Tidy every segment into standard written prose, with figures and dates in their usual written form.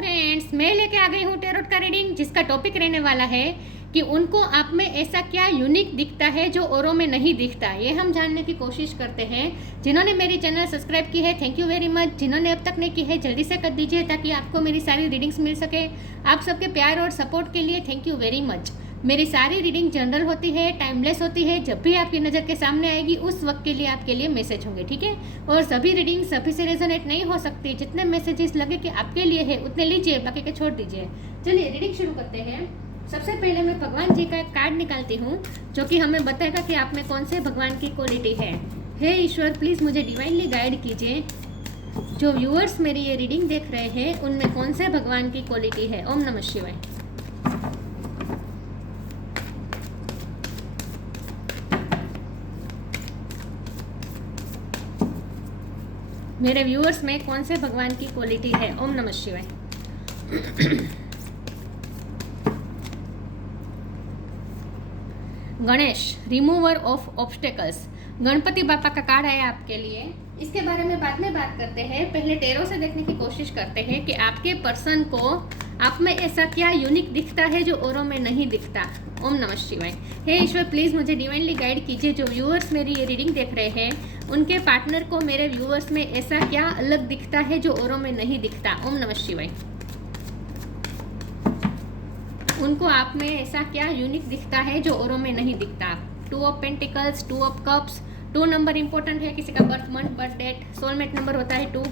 Friends, मैं लेके आ गई हूँ टैरोट का रीडिंग, जिसका टॉपिक रहने वाला है कि उनको आप में ऐसा क्या यूनिक दिखता है जो औरों में नहीं दिखता। ये हम जानने की कोशिश करते हैं। जिन्होंने मेरी चैनल सब्सक्राइब की है, थैंक यू वेरी मच। जिन्होंने अब तक नहीं की है, जल्दी से कर दीजिए ताकि आपको मेरी सारी रीडिंग्स मिल सके। आप सबके प्यार और सपोर्ट के लिए थैंक यू वेरी मच। मेरी सारी रीडिंग जनरल होती है, टाइमलेस होती है। जब भी आपकी नज़र के सामने आएगी उस वक्त के लिए आपके लिए मैसेज होंगे, ठीक है। और सभी रीडिंग सभी से रेजोनेट नहीं हो सकती। जितने मैसेजेस लगे कि आपके लिए है उतने लीजिए, बाकी के छोड़ दीजिए। चलिए रीडिंग शुरू करते हैं। सबसे पहले मैं भगवान जी का एक कार्ड निकालती हूँ जो कि हमें बताएगा कि आप में कौन से भगवान की क्वालिटी है। हे ईश्वर, प्लीज़ मुझे डिवाइनली गाइड कीजिए। जो व्यूअर्स मेरी ये रीडिंग देख रहे हैं उनमें कौन से भगवान की क्वालिटी है। ओम नमः शिवाय। मेरे व्यूअर्स में कौन से भगवान की क्वालिटी है। ओम नमः शिवाय। Ganesh, remover of obstacles. Ganpati बापा का कार्ड है आपके लिए। इसके बारे में बाद में बात करते हैं। पहले टेरो से देखने की कोशिश करते हैं कि आपके पर्सन को आप में ऐसा क्या यूनिक दिखता है जो औरों में नहीं दिखता। ओम नमः शिवाय। हे ईश्वर, प्लीज़ मुझे डिवाइनली गाइड कीजिए। जो व्यूअर्स मेरी ये रीडिंग देख रहे हैं उनके पार्टनर को मेरे व्यूअर्स में ऐसा क्या अलग दिखता है जो औरों में नहीं दिखता। ओम नमः शिवाय। उनको आप में ऐसा क्या यूनिक दिखता है जो औरों में नहीं दिखता। 2 of pentacles, 2 of cups. 2 number important है। किसी का birth month, birth date, soulmate number होता है 2।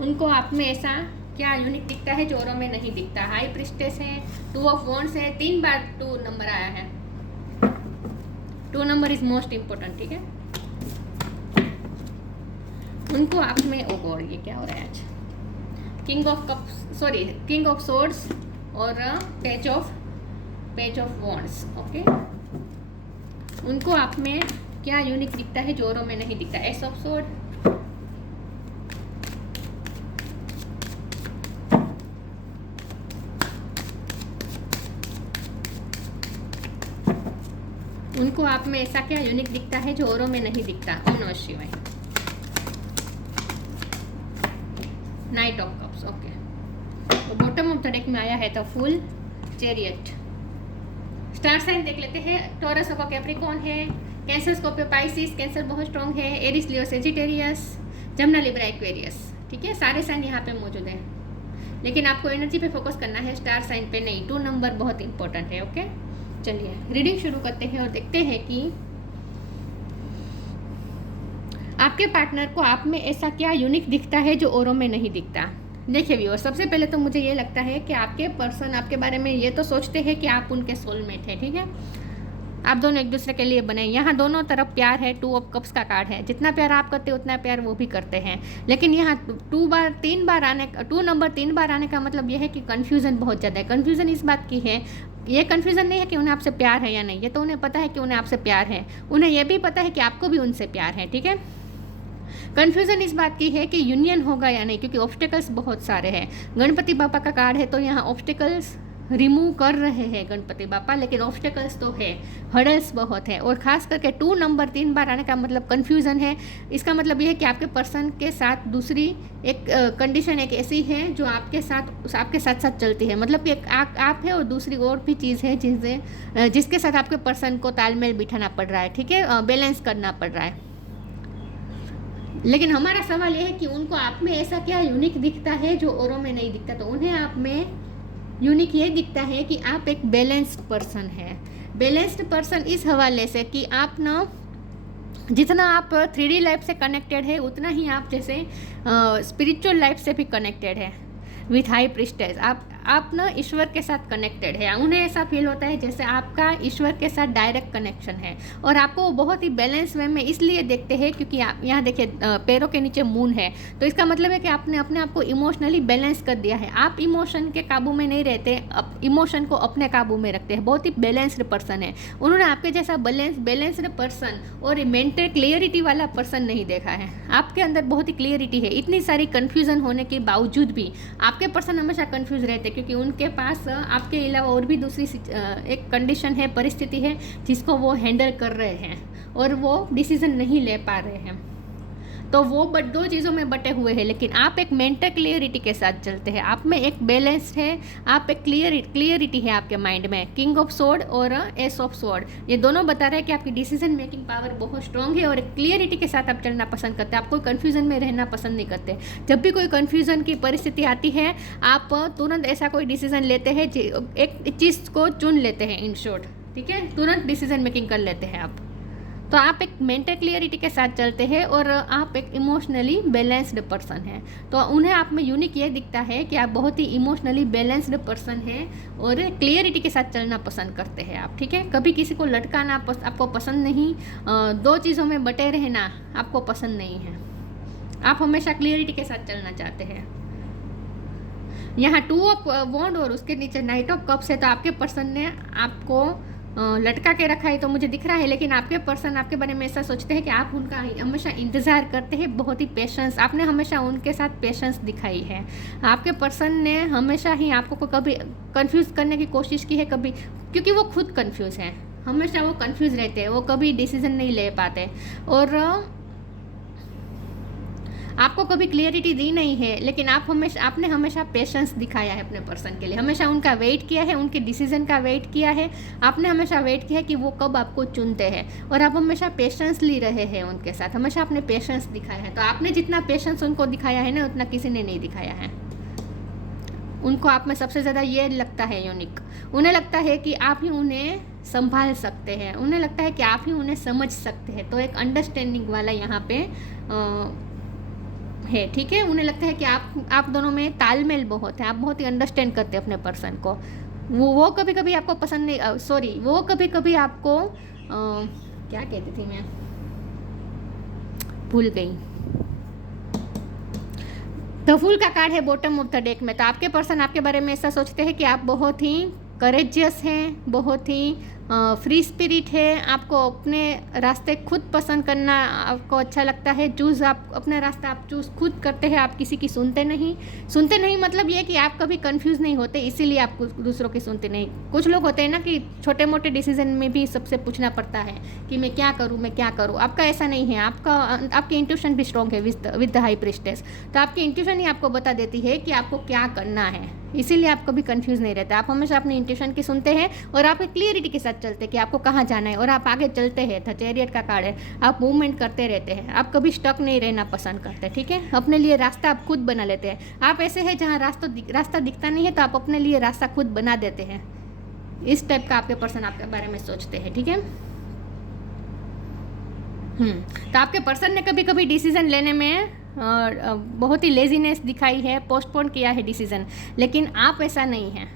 उनको आप में ऐसा क्या यूनिक दिखता है जो औरों में नहीं दिखता। हाई प्रिस्टेस है, 2 ऑफ वॉन्ड्स है। 3 बार 2 नंबर आया है। 2 नंबर इज मोस्ट इंपॉर्टेंट, ठीक है। उनको आप में ओ गॉड, ये क्या हो रहा है आज। King of cups, sorry, king of swords और पेज ऑफ वॉन्ड्स। ओके, उनको आप में क्या यूनिक दिखता है जो औरों में नहीं दिखता। एस ऑफ सोर्ड, उनको आप में ऐसा क्या यूनिक दिखता है जो औरों में नहीं दिखता। ओम नमः शिवाय। Night of cups. ओके, तो बॉटम ऑफ द डेक में आया है तो फुल चैरियट। स्टार साइन देख लेते हैं। टॉरस का कैप्रिकॉर्न है, कैंसर स्कॉर्पियो पाइसिस। कैंसर बहुत स्ट्रॉन्ग है। Aries Leo Sagittarius, Jamuna Libra Aquarius, ठीक है। सारे साइन यहाँ पे मौजूद हैं, लेकिन आपको एनर्जी पे फोकस करना है, स्टार साइन पे नहीं। 2 नंबर बहुत इंपॉर्टेंट है। ओके, चलिए रीडिंग शुरू करते हैं और देखते हैं कि आपके पार्टनर को आप में ऐसा क्या यूनिक दिखता है जो औरों में नहीं दिखता। देखिए व्यूअर, सबसे पहले तो मुझे ये लगता है कि आपके पर्सन आपके बारे में ये तो सोचते हैं कि आप उनके सोलमेट हैं, ठीक है। आप दोनों एक दूसरे के लिए बने। यहाँ दोनों तरफ प्यार है। 2 ऑफ कप्स का कार्ड है। जितना प्यार आप करते हैं उतना प्यार वो भी करते हैं। लेकिन यहाँ 2 नंबर 3 बार आने का मतलब ये है कि कन्फ्यूज़न बहुत ज़्यादा है। कन्फ्यूज़न इस बात की है, ये कन्फ्यूज़न नहीं है कि उन्हें आपसे प्यार है या नहीं, ये तो उन्हें पता है कि उन्हें आपसे प्यार है। उन्हें यह भी पता है कि आपको भी उनसे प्यार है, ठीक है। कन्फ्यूज़न इस बात की है कि यूनियन होगा या नहीं, क्योंकि ऑब्स्टेकल्स बहुत सारे हैं। गणपति बापा का कार्ड है तो यहाँ ऑब्स्टेकल्स रिमूव कर रहे हैं गणपति बापा, लेकिन ऑब्स्टेकल्स तो है, हर्डल्स बहुत है। और ख़ास करके 2 नंबर 3 बार आने का मतलब कन्फ्यूज़न है। इसका मतलब ये है कि आपके पर्सन के साथ दूसरी एक कंडीशन एक ऐसी है जो आपके साथ चलती है। मतलब कि एक आप है और दूसरी और भी चीज़ है जिसके साथ आपके पर्सन को तालमेल बिठाना पड़ रहा है, ठीक है, बैलेंस करना पड़ रहा है। लेकिन हमारा सवाल यह है कि उनको आप में ऐसा क्या यूनिक दिखता है जो औरों में नहीं दिखता। तो उन्हें आप में यूनिक ये दिखता है कि आप एक बैलेंस्ड पर्सन है। बैलेंस्ड पर्सन इस हवाले से कि आप ना जितना आप 3D लाइफ से कनेक्टेड है उतना ही आप जैसे स्पिरिचुअल लाइफ से भी कनेक्टेड है। विथ हाई प्रिस्टेस आप ना ईश्वर के साथ कनेक्टेड है। उन्हें ऐसा फील होता है जैसे आपका ईश्वर के साथ डायरेक्ट कनेक्शन है। और आपको वो बहुत ही बैलेंस वे में इसलिए देखते हैं क्योंकि आप यहाँ देखिए पैरों के नीचे मून है, तो इसका मतलब है कि आपने अपने आप को इमोशनली बैलेंस कर दिया है। आप इमोशन के काबू में नहीं रहते, इमोशन को अपने काबू में रखते हैं। बहुत ही बैलेंस्ड पर्सन है। उन्होंने आपके जैसा बैलेंस्ड पर्सन और मेंटल क्लियरिटी वाला पर्सन नहीं देखा है। आपके अंदर बहुत ही क्लियरिटी है। इतनी सारी कन्फ्यूज़न होने के बावजूद भी आपके पर्सन हमेशा कन्फ्यूज रहते हैं, क्योंकि उनके पास आपके अलावा और भी दूसरी एक कंडीशन है, परिस्थिति है जिसको वो हैंडल कर रहे हैं और वो डिसीज़न नहीं ले पा रहे हैं। तो वो दो चीज़ों में बटे हुए हैं, लेकिन आप एक मेंटल क्लियरिटी के साथ चलते हैं, आप में एक बैलेंस है, आप एक क्लियरिटी है आपके माइंड में। किंग ऑफ स्वॉर्ड और एस ऑफ स्वॉर्ड, ये दोनों बता रहे हैं कि आपकी डिसीजन मेकिंग पावर बहुत स्ट्रांग है और एक क्लियरिटी के साथ आप चलना पसंद करते हैं। आप कोई कन्फ्यूजन में रहना पसंद नहीं करते। जब भी कोई कन्फ्यूजन की परिस्थिति आती है, आप तुरंत ऐसा कोई डिसीजन लेते हैं, एक चीज़ को चुन लेते हैं, इन शॉर्ट, ठीक है, तुरंत डिसीजन मेकिंग कर लेते हैं आप। तो आप एक मेंटल क्लियरिटी के साथ चलते हैं और आप एक इमोशनली बैलेंस्ड पर्सन हैं। तो उन्हें आप में यूनिक ये दिखता है कि आप बहुत ही इमोशनली बैलेंस्ड पर्सन हैं और क्लियरिटी के साथ चलना पसंद करते हैं आप, ठीक है। कभी किसी को लटकाना आपको पसंद नहीं, दो चीज़ों में बटे रहना आपको पसंद नहीं है। आप हमेशा क्लियरिटी के साथ चलना चाहते हैं। यहाँ 2 ऑफ वॉन्ड और उसके नीचे नाइट ऑफ कप्स है, तो आपके पर्सन ने आपको लटका के रखा है तो मुझे दिख रहा है, लेकिन आपके पर्सन आपके बारे में ऐसा सोचते हैं कि आप उनका हमेशा इंतज़ार करते हैं, बहुत ही पेशेंस, आपने हमेशा उनके साथ पेशेंस दिखाई है। आपके पर्सन ने हमेशा ही आपको कभी कंफ्यूज करने की कोशिश की है, कभी, क्योंकि वो खुद कंफ्यूज हैं, हमेशा वो कंफ्यूज रहते हैं, वो कभी डिसीजन नहीं ले पाते और आपको कभी क्लियरिटी दी नहीं है, लेकिन आपने हमेशा पेशेंस दिखाया है अपने पर्सन के लिए, हमेशा उनका वेट किया है, उनके डिसीजन का वेट किया है, आपने हमेशा वेट किया है कि वो कब आपको चुनते हैं और आप हमेशा पेशेंसली रहे हैं उनके साथ, हमेशा आपने पेशेंस दिखाया है। तो आपने जितना पेशेंस उनको दिखाया है ना, उतना किसी ने नहीं दिखाया है। उनको आप में सबसे ज़्यादा ये लगता है यूनिक, उन्हें लगता है कि आप ही उन्हें संभाल सकते हैं, उन्हें लगता है कि आप ही उन्हें समझ सकते हैं। तो एक अंडरस्टैंडिंग वाला यहाँ पे है, ठीक है। उन्हें लगता है कि आप दोनों में तालमेल बहुत है, आप बहुत ही अंडरस्टैंड करते हैं अपने पर्सन को। वो कभी कभी आपको पसंद नहीं, वो कभी कभी आपको क्या कहती थी मैं, भूल गई। द फूल का कार्ड है बॉटम ऑफ द डेक में। तो आपके पर्सन आपके बारे में ऐसा सोचते हैं कि आप बहुत ही करेजियस हैं, बहुत ही फ्री स्पिरिट है, आपको अपने रास्ते खुद पसंद करना आपको अच्छा लगता है, आप अपना रास्ता आप चूज़ खुद करते हैं, आप किसी की सुनते नहीं मतलब ये कि आप कभी कंफ्यूज नहीं होते, इसीलिए आप दूसरों की सुनते नहीं। कुछ लोग होते हैं ना कि छोटे मोटे डिसीजन में भी सबसे पूछना पड़ता है कि मैं क्या करूँ। आपका ऐसा नहीं है, आपकी इंट्यूशन भी स्ट्रॉन्ग है विद द हाई प्रीस्टेस। तो आपकी इंट्यूशन ही आपको बता देती है कि आपको क्या करना है, इसीलिए आप कभी कंफ्यूज नहीं रहते। आप हमेशा अपनी इंट्यूशन की सुनते हैं और आप एक क्लियरिटी के साथ चलते हैं कि आपको कहाँ जाना है और आप आगे चलते हैं। द चैरियट का कार्ड है, आप मूवमेंट करते रहते हैं, आप कभी स्टक नहीं रहना पसंद करते, ठीक है। अपने लिए रास्ता आप खुद बना लेते हैं। आप ऐसे हैं जहाँ रास्ता दिखता नहीं है तो आप अपने लिए रास्ता खुद बना देते हैं। इस टाइप का आपके पर्सन आपके बारे में सोचते हैं, ठीक है। तो आपके पर्सन ने कभी कभी डिसीजन लेने में बहुत ही लेजीनेस दिखाई है, पोस्टपोन किया है डिसीजन, लेकिन आप ऐसा नहीं है।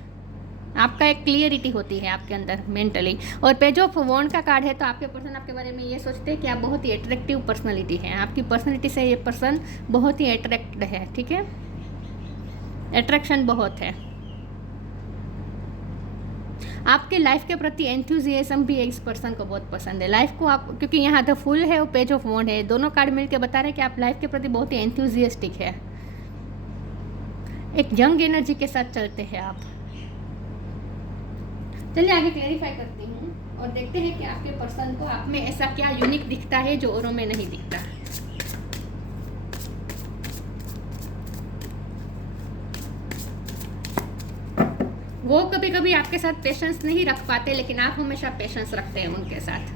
आपका एक क्लियरिटी होती है आपके अंदर मेंटली। और पेज ऑफ वॉन्ड का कार्ड है, तो आपके पर्सन आपके बारे में ये सोचते हैं कि आप बहुत ही अट्रैक्टिव पर्सनालिटी है, आपकी पर्सनालिटी से ये पर्सन बहुत ही अट्रैक्ट है, ठीक है, अट्रैक्शन बहुत है। आपके लाइफ के प्रति एंथुजियाज्म भी इस पर्सन को बहुत पसंद है। लाइफ को आप, क्योंकि यहाँ द फुल है और पेज ऑफ वॉन्ड है, दोनों कार्ड मिलकर बता रहे हैं कि आप लाइफ के प्रति बहुत ही एंथुजियास्टिक है, एक यंग एनर्जी के साथ चलते हैं आप। चलिए आगे क्लैरिफाई करती हूँ और देखते हैं कि आपके पर्सन को आप में ऐसा क्या यूनिक दिखता है जो औरों में नहीं दिखता। वो कभी कभी आपके साथ पेशेंस नहीं रख पाते, लेकिन आप हमेशा पेशेंस रखते हैं उनके साथ।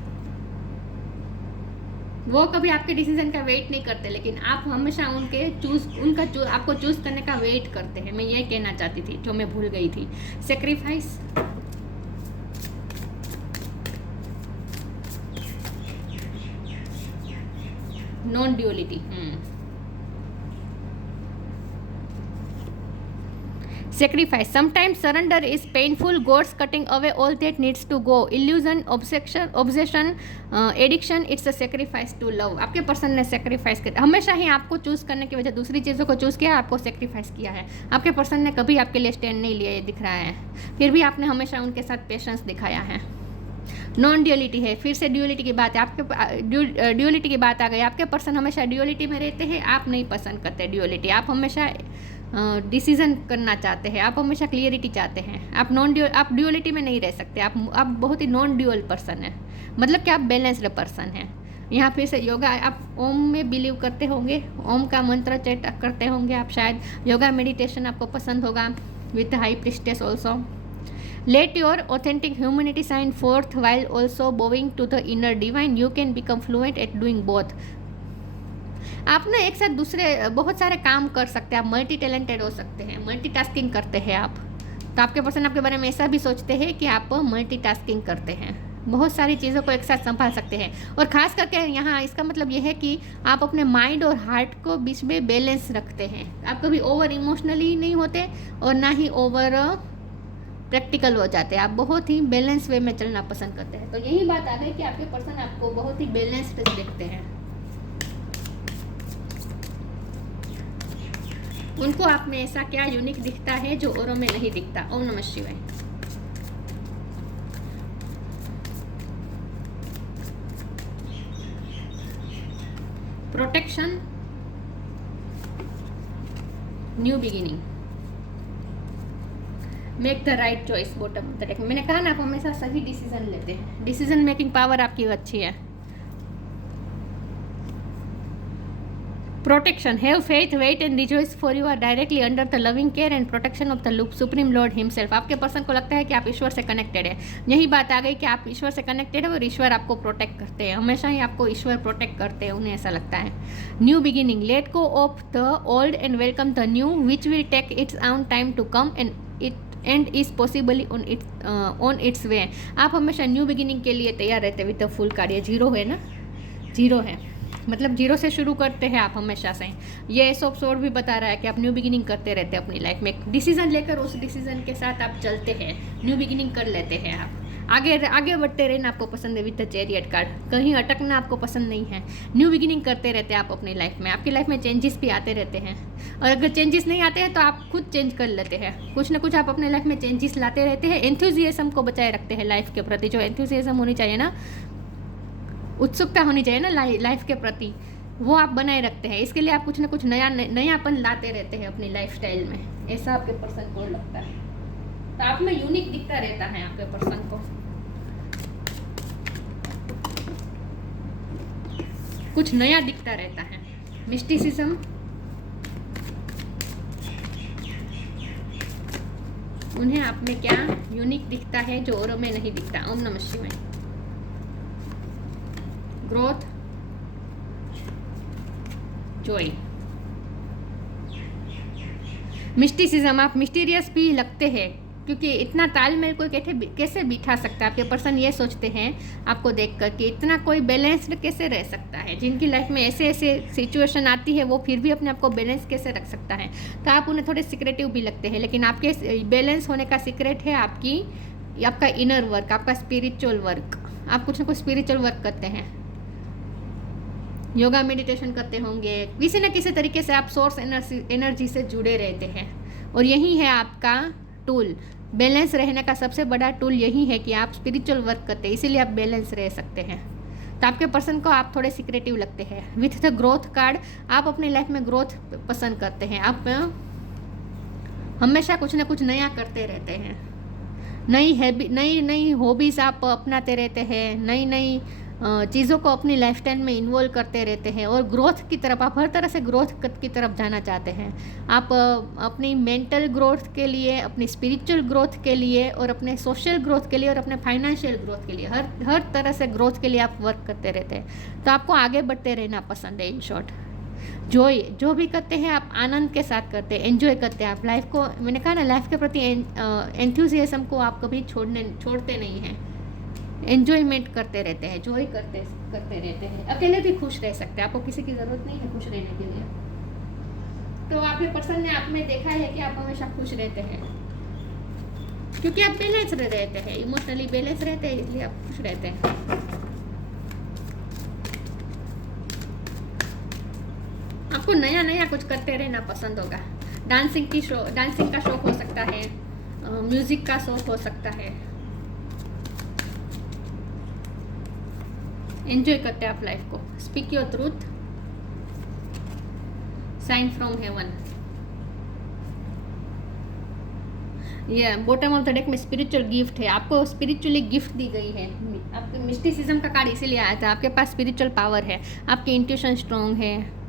वो कभी आपके डिसीजन का वेट नहीं करते, लेकिन आप हमेशा आपको चूज करने का वेट करते हैं। मैं ये कहना चाहती थी, जो मैं भूल गई थी। Sacrifice, non duality. Sacrifice. Sometimes surrender is painful. God's cutting away all that needs to go. Illusion, obsession, addiction. It's a sacrifice to love. आपके पर्सन ने सेक्रीफाइस किया, हमेशा ही आपको चूज़ करने की वजह दूसरी चीज़ों को चूज़ किया, आपको सेक्रीफाइस किया है। आपके पर्सन ने कभी आपके लिए स्टैंड नहीं लिया, ये दिख रहा है। फिर भी आपने हमेशा उनके साथ पेशेंस दिखाया है। नॉन ड्यूअलिटी है, फिर से ड्यूअलिटी की बात है। आपके ड्यूअलिटी की बात आ गई। आपके पर्सन हमेशा ड्यूअलिटी में रहते हैं, आप नहीं पसंद करते ड्यूअलिटी। आप हमेशा डिसीजन करना चाहते हैं, आप हमेशा क्लियरिटी चाहते हैं। आप ड्यूअलिटी में नहीं रह सकते। आप बहुत ही नॉन ड्यूअल पर्सन है, मतलब कि आप बैलेंस्ड पर्सन हैं। यहाँ फिर से योगा, आप ओम में बिलीव करते होंगे, ओम का मंत्र चैट करते होंगे आप शायद। योगा मेडिटेशन आपको पसंद होगा with high priestess also. Let your authentic humanity shine forth while also bowing to the inner divine, you can become fluent at doing both. आप ना एक साथ दूसरे बहुत सारे काम कर सकते हैं, आप मल्टी टैलेंटेड हो सकते हैं, मल्टीटास्किंग करते हैं आप। तो आपके पर्सन आपके बारे में ऐसा भी सोचते हैं कि आप मल्टीटास्किंग करते हैं, बहुत सारी चीज़ों को एक साथ संभाल सकते हैं। और ख़ास करके यहाँ इसका मतलब ये है कि आप अपने माइंड और हार्ट को बीच में बैलेंस रखते हैं। आप कभी ओवर इमोशनली नहीं होते और ना ही ओवर प्रैक्टिकल हो जाते हैं, आप बहुत ही बैलेंस वे में चलना पसंद करते हैं। तो यही बात आ गई कि आपके पर्सन आपको बहुत ही बैलेंस्ड देखते हैं, उनको आप में ऐसा क्या यूनिक दिखता है जो औरों में नहीं दिखता। ओम नमः शिवाय। Protection, new beginning, make the right choice, bottom of the deck. मैंने कहा ना आप हमेशा सही डिसीजन लेते हैं, डिसीजन मेकिंग पावर आपकी अच्छी है। Protection, have faith, wait and rejoice for you are directly under the loving care and protection of the supreme lord himself. आपके पर्सन को लगता है कि आप ईश्वर से कनेक्टेड है। यही बात आ गई कि आप ईश्वर से कनेक्टेड है और ईश्वर आपको प्रोटेक्ट करते हैं, हमेशा ही आपको ईश्वर प्रोटेक्ट करते हैं, उन्हें ऐसा लगता है। New beginning, let go of the old and welcome the new which will take its own time to come and is possibly on its way. आप हमेशा न्यू बिगिनिंग के लिए तैयार रहते हैं विद द फुल कार्ड। ये zero है ना, जीरो है मतलब जीरो से शुरू करते हैं आप हमेशा से। ये एस ऑफ सोर्ड भी बता रहा है कि आप न्यू बिगिनिंग करते रहते हैं अपनी लाइफ में, डिसीजन लेकर उस डिसीजन के साथ आप चलते हैं, न्यू बिगिनिंग कर लेते हैं आप, आगे आगे बढ़ते रहना आपको पसंद है विद द चैरियट कार्ड। कहीं अटकना आपको पसंद नहीं है, न्यू बिगिनिंग करते रहते हैं आप अपनी लाइफ में। आपकी लाइफ में चेंजेस भी आते रहते हैं और अगर चेंजेस नहीं आते हैं तो आप खुद चेंज कर लेते हैं, कुछ ना कुछ आप अपने लाइफ में चेंजेस लाते रहते हैं। एंथुजियाज्म को बचाए रखते हैं लाइफ के प्रति, जो एंथुजियाज्म होनी चाहिए ना, उत्सुकता होनी चाहिए ना लाइफ के प्रति, वो आप बनाए रखते हैं। इसके लिए आप कुछ ना कुछ नयापन लाते रहते हैं अपनी लाइफस्टाइल में, ऐसा आपके पर्सन को लगता है। तो आप में यूनिक दिखता रहता है आपके पर्सन को, कुछ नया दिखता रहता है। मिस्टिसिज्म, उन्हें आप में क्या यूनिक दिखता है जो औरों में नहीं दिखता। ओम नमः शिवाय। ग्रोथ, जॉय, मिस्टिसिज्म, आप मिस्टीरियस भी लगते हैं क्योंकि इतना तालमेल कोई कैसे बिठा सकता है। आपके पर्सन ये सोचते हैं आपको देखकर कि इतना कोई बैलेंस्ड कैसे रह सकता है, जिनकी लाइफ में ऐसे ऐसे सिचुएशन आती है वो फिर भी अपने आप को बैलेंस कैसे रख सकता है। तो आप उन्हें थोड़े सीक्रेटिव भी लगते हैं, लेकिन आपके बैलेंस होने का सीक्रेट है आपका इनर वर्क, आपका स्पिरिचुअल वर्क। आप कुछ ना कुछ स्पिरिचुअल वर्क करते हैं, योगा मेडिटेशन करते होंगे, किसी न किसी तरीके से आप सोर्स एनर्जी से जुड़े रहते हैं और यही है आपका टूल। बैलेंस रहने का सबसे बड़ा टूल यही है कि आप स्पिरिचुअल वर्क करते हैं, इसीलिए आप बैलेंस रह सकते हैं। तो आपके पर्सन को आप थोड़े सीक्रेटिव लगते हैं। विथ द ग्रोथ कार्ड, आप अपनी लाइफ में ग्रोथ पसंद करते हैं, आप हमेशा कुछ ना कुछ नया करते रहते हैं, नई हॉबीज़ आप अपनाते रहते हैं, नई चीज़ों को अपनी लाइफस्टाइल में इन्वॉल्व करते रहते हैं और ग्रोथ की तरफ, आप हर तरह से ग्रोथ की तरफ जाना चाहते हैं। आप अपनी मेंटल ग्रोथ के लिए, अपनी स्पिरिचुअल ग्रोथ के लिए और अपने सोशल ग्रोथ के लिए और अपने फाइनेंशियल ग्रोथ के लिए, हर तरह से ग्रोथ के लिए आप वर्क करते रहते हैं। तो आपको आगे बढ़ते रहना पसंद है। इन शॉर्ट, जो भी करते हैं आप आनंद के साथ करते हैं, एंजॉय करते हैं आप लाइफ को। मैंने कहा ना, लाइफ के प्रति एंथुजियाज्म को आप कभी छोड़ते नहीं हैं, एंजॉयमेंट करते रहते हैं, जॉय करते रहते हैं। अकेले भी खुश रह सकते हैं, आपको किसी की ज़रूरत नहीं है खुश रहने के लिए। तो आपके पर्सन ने आप में देखा है कि आप हमेशा खुश रहते हैं क्योंकि आप बैलेंस रहते हैं, इमोशनली बैलेंस रहते हैं, इसलिए आप खुश रहते हैं। आपको नया कुछ करते रहना पसंद होगा। डांसिंग का शौक हो सकता है, म्यूजिक का शौक हो सकता है, एंजॉय करते हैं आप लाइफ को। Speak your truth, sign from heaven. ये बॉटम ऑफ द डेक में स्पिरिचुअल गिफ्ट है, आपको स्पिरिचुअली गिफ्ट दी गई है। आपके मिस्टिसिज्म का कार्ड इसीलिए आया था, आपके पास स्पिरिचुअल पावर है, आपकी इंट्यूशन स्ट्रॉन्ग है।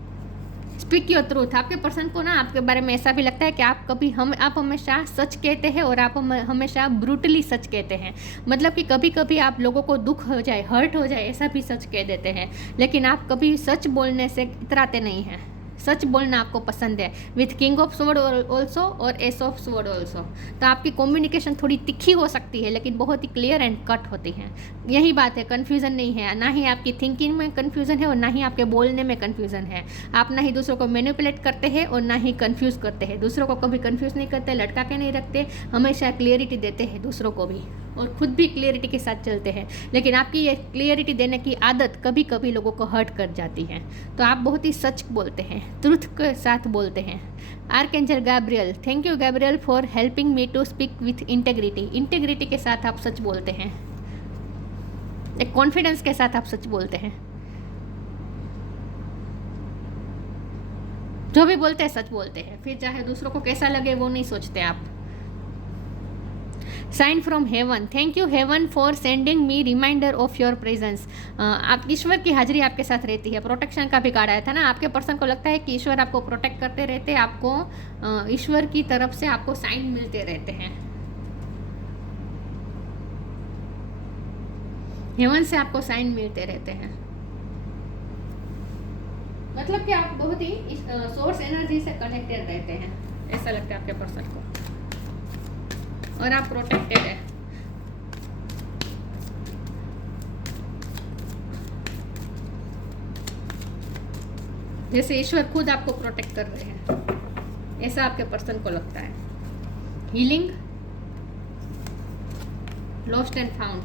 स्पीक योर ट्रूथ, आपके पर्सन को ना आपके बारे में ऐसा भी लगता है कि आप हमेशा सच कहते हैं और आप हमेशा ब्रूटली सच कहते हैं। मतलब कि कभी कभी आप लोगों को दुख हो जाए, हर्ट हो जाए, ऐसा भी सच कह देते हैं, लेकिन आप कभी सच बोलने से इतराते नहीं हैं। सच बोलना आपको पसंद है, with king of sword also और एस ऑफ स्वॉर्ड ऑल्सो। तो आपकी कम्युनिकेशन थोड़ी तिखी हो सकती है, लेकिन बहुत ही क्लियर एंड कट होती है। यही बात है, कन्फ्यूज़न नहीं है, ना ही आपकी थिंकिंग में कन्फ्यूज़न है और ना ही आपके बोलने में कन्फ्यूज़न है। आप ना ही दूसरों को मैनिपुलेट करते हैं और ना ही कन्फ्यूज़ करते हैं। दूसरों को कभी कन्फ्यूज़ नहीं करते, लटका के नहीं रखते, हमेशा क्लियरिटी देते हैं दूसरों को भी, और खुद भी क्लियरिटी के साथ चलते हैं। लेकिन आपकी ये क्लियरिटी देने की आदत कभी कभी लोगों को हर्ट कर जाती है। तो आप बहुत ही सच बोलते हैं, ट्रुथ के साथ बोलते हैं। Archangel Gabriel, thank you Gabriel for helping me to speak with integrity. Integrity के साथ आप सच बोलते हैं, एक कॉन्फिडेंस के साथ आप सच बोलते हैं। जो भी बोलते हैं सच बोलते हैं, फिर चाहे दूसरों को कैसा लगे वो नहीं सोचते आप। Sign from heaven, thank you heaven for sending me reminder of your presence. आप ईश्वर की हाजिरी आपके साथ रहती है। प्रोटेक्शन का भी कार्ड आया था ना, आपके पर्सन को लगता है कि ईश्वर आपको प्रोटेक्ट करते रहते हैं, आपको ईश्वर की तरफ से आपको साइन मिलते रहते हैं। हेवन से आपको साइन मिलते रहते हैं, मतलब कि आप बहुत ही सोर्स एनर्जी से कनेक्टेड रहते हैं, ऐसा लगता है आपके पर्सन को, और आप प्रोटेक्टेड है। जैसे ईश्वर खुद आपको प्रोटेक्ट कर रहे हैं, ऐसा आपके पर्सन को लगता है। हीलिंग, लॉस्ट एंड फाउंड,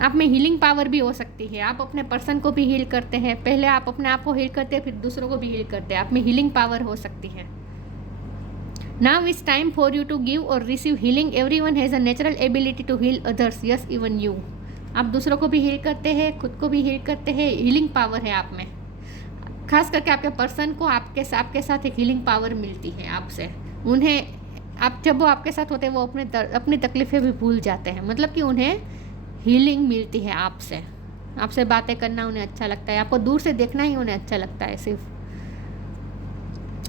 आप में हीलिंग पावर भी हो सकती है। आप अपने पर्सन को भी हील करते हैं, पहले आप अपने आप को हील करते हैं, फिर दूसरों को भी हील करते हैं। आप में हीलिंग पावर हो सकती है। Now it's time for you to give or receive healing. Everyone has a natural ability to heal others. Yes, even you. आप दूसरों को भी हील करते हैं, खुद को भी हील करते हैं। हीलिंग पावर है आप में, खास करके आपके पर्सन को आपके साथ एक हीलिंग पावर मिलती है आपसे। उन्हें आप जब वो आपके साथ होते हैं, वो अपनी तकलीफ़ें भी भूल जाते हैं। मतलब कि उन्हें हीलिंग मिलती है आपसे बातें करना उन्हें अच्छा लगता है, आपको दूर से देखना ही उन्हें अच्छा लगता है सिर्फ।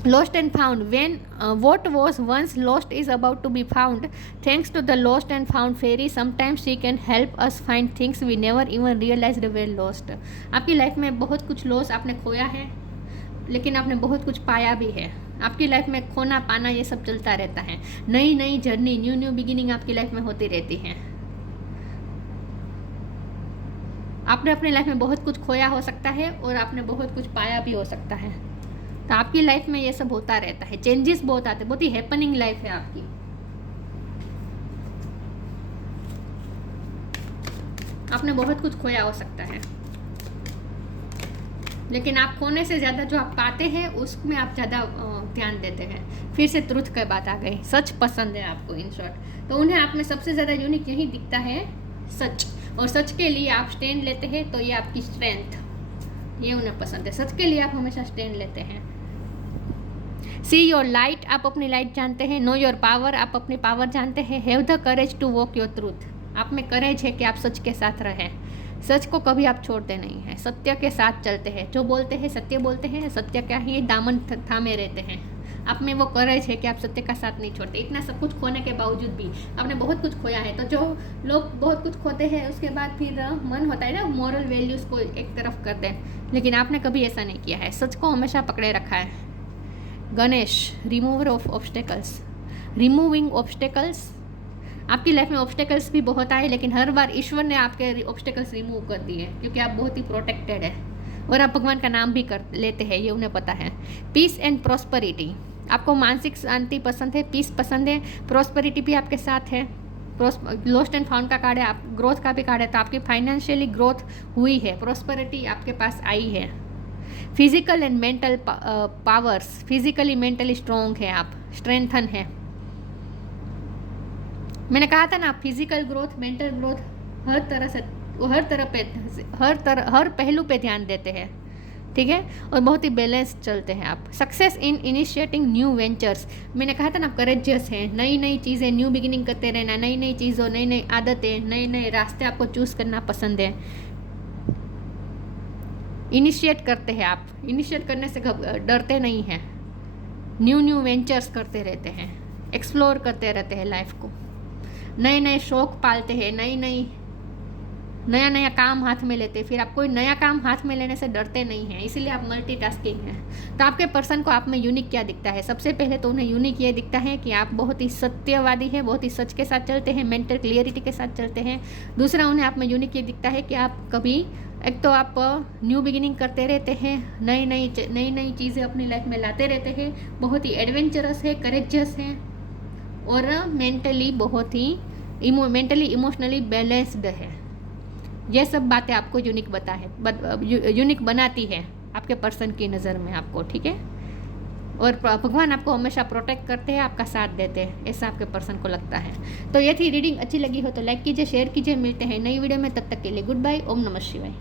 Lost and found, when what was once lost is about to be found. Thanks to the lost and found fairy, sometimes she can help us find things we never even realized were lost. आपकी life में बहुत कुछ loss आपने खोया है, लेकिन आपने बहुत कुछ पाया भी है। आपकी लाइफ में खोना पाना ये सब चलता रहता है। नई नई जर्नी, न्यू बिगिनिंग आपकी लाइफ में होती रहती है। आपने अपनी लाइफ में बहुत कुछ खोया हो सकता है और आपने बहुत कुछ पाया भी हो सकता है। तो आपकी लाइफ में ये सब होता रहता है, चेंजेस बहुत आते हैं, बहुत ही हैपनिंग लाइफ है आपकी। आपने बहुत कुछ खोया हो सकता है, लेकिन आप खोने से ज़्यादा जो आप पाते हैं उसमें आप ज़्यादा ध्यान देते हैं। फिर से ट्रुथ की बात आ गई, सच पसंद है आपको इन शॉर्ट। तो उन्हें आप में सबसे ज़्यादा यूनिक यही दिखता है, सच। और सच के लिए आप स्टैंड लेते हैं, तो ये आपकी स्ट्रेंथ, ये उन्हें पसंद है। सच के लिए आप हमेशा स्टैंड लेते हैं। सी योर लाइट, आप अपनी लाइट जानते हैं। नो योर पावर, आप अपनी पावर जानते हैं। Have the courage to walk your truth, आप में करेज है कि आप सच के साथ रहें। सच को कभी आप छोड़ते नहीं हैं, सत्य के साथ चलते हैं। जो बोलते हैं सत्य बोलते हैं, सत्य क्या ही दामन थामे रहते हैं। आप में वो करेज है कि आप सत्य का साथ नहीं छोड़ते। इतना सब कुछ खोने के बावजूद भी आपने बहुत कुछ खोया है। तो जो लोग बहुत कुछ खोते हैं उसके बाद फिर मन होता है ना मॉरल वैल्यूज़ को एक तरफ कर दें, लेकिन आपने कभी ऐसा नहीं किया है। सच को हमेशा पकड़े रखा है। Ganesh, remover of obstacles, removing obstacles. आपकी लाइफ में ऑब्स्टेकल्स भी बहुत आए, लेकिन हर बार ईश्वर ने आपके ऑब्स्टेकल्स रिमूव कर दिए, क्योंकि आप बहुत ही प्रोटेक्टेड है और आप भगवान का नाम भी कर लेते हैं, ये उन्हें पता है। पीस एंड प्रॉस्पेरिटी, आपको मानसिक शांति पसंद है, पीस पसंद है, प्रॉस्पेरिटी भी आपके साथ है। लॉस्ट एंड फाउंड का कार्ड है, आप ग्रोथ का भी कार्ड है, तो आपकी फाइनेंशियली ग्रोथ हुई है, प्रॉस्पेरिटी आपके पास आई है। Physical and mental powers, physically mentally strong है आप, स्ट्रेंथन है। मैंने कहा था ना, आप फिजिकल ग्रोथ, मेंटल ग्रोथ हर तरह से, हर पहलू पे ध्यान देते हैं। ठीक है, और बहुत ही बैलेंस चलते हैं आप। Success in initiating new ventures, मैंने कहा था ना, करेजियस है, नई नई चीज़ें, न्यू बिगिनिंग करते रहना, नई नई चीज़ों, नई नई आदतें, नए नए रास्ते आपको चूज़ करना पसंद है। इनिशिएट करते हैं आप, इनिशिएट करने से डरते नहीं हैं, न्यू न्यू वेंचर्स करते रहते हैं, एक्सप्लोर करते रहते हैं लाइफ को, नए नए शौक पालते हैं, नया नया काम हाथ में लेते हैं। फिर आप कोई नया काम हाथ में लेने से डरते नहीं हैं, इसीलिए आप मल्टीटास्किंग हैं। तो आपके पर्सन को आप में यूनिक क्या दिखता है? सबसे पहले तो उन्हें यूनिक ये दिखता है कि आप बहुत ही सत्यवादी हैं, बहुत ही सच के साथ चलते हैं, मेंटल क्लियरिटी के साथ चलते हैं। दूसरा, उन्हें आप में यूनिक ये दिखता है कि आप कभी, एक तो आप न्यू बिगिनिंग करते रहते हैं, नई नई चीज़ें अपनी लाइफ में लाते रहते हैं, बहुत ही एडवेंचरस है, करेजियस हैं, और मेंटली बहुत ही इमोशनली बैलेंस्ड है। ये सब बातें आपको यूनिक बनाती है आपके पर्सन की नज़र में आपको, ठीक है। और भगवान आपको हमेशा प्रोटेक्ट करते हैं, आपका साथ देते हैं, ऐसा आपके पर्सन को लगता है। तो ये थी रीडिंग। अच्छी लगी हो तो लाइक कीजिए, शेयर कीजिए। मिलते हैं नई वीडियो में, तब तक के लिए गुड बाय। ओम नमः शिवाय।